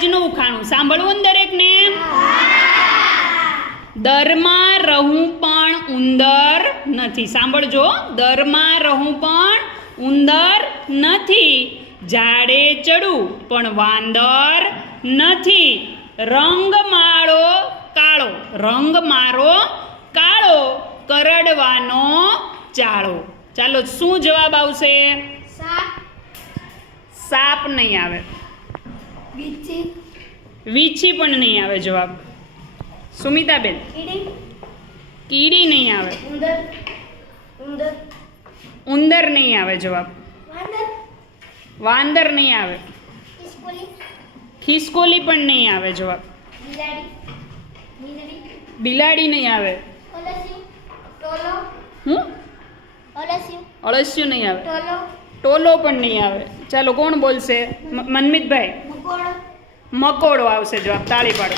આજનું ઉખાણું સાંભળવું ને દરેકને દરમાં રહું પણ ઉંદર નથી. સાંભળજો દરમાં રહું પણ ઉંદર નથી. ઝાડે ચડું પણ વાંદર નથી. રંગ માળો કાળો રંગ મારો કાળો કરડવાનો ચાળો. ચાલો શું જવાબ આવશે? સાપ. સાપ નહીં આવે. બીજી વીછી પણ નહીં આવે જવાબ સુમિતાબેન કીડી કીડી નહીં આવે ઉંદર ઉંદર ઉંદર નહીં આવે જવાબ વાંદર વાંદર નહીં આવે ખિસકોલી ખિસકોલી પણ નહીં આવે જવાબ બિલાડી બિલાડી બિલાડી નહીં આવે ઓલસ્યું ટોલો હું ઓલસ્યું અળસિયું નહીં આવે ટોલો ટોલો પણ નહીં આવે ચાલો કોણ બોલશે મ- મનમિતભાઈ મકોડો મકોડો આવશે જવાબ તાળી પાડો.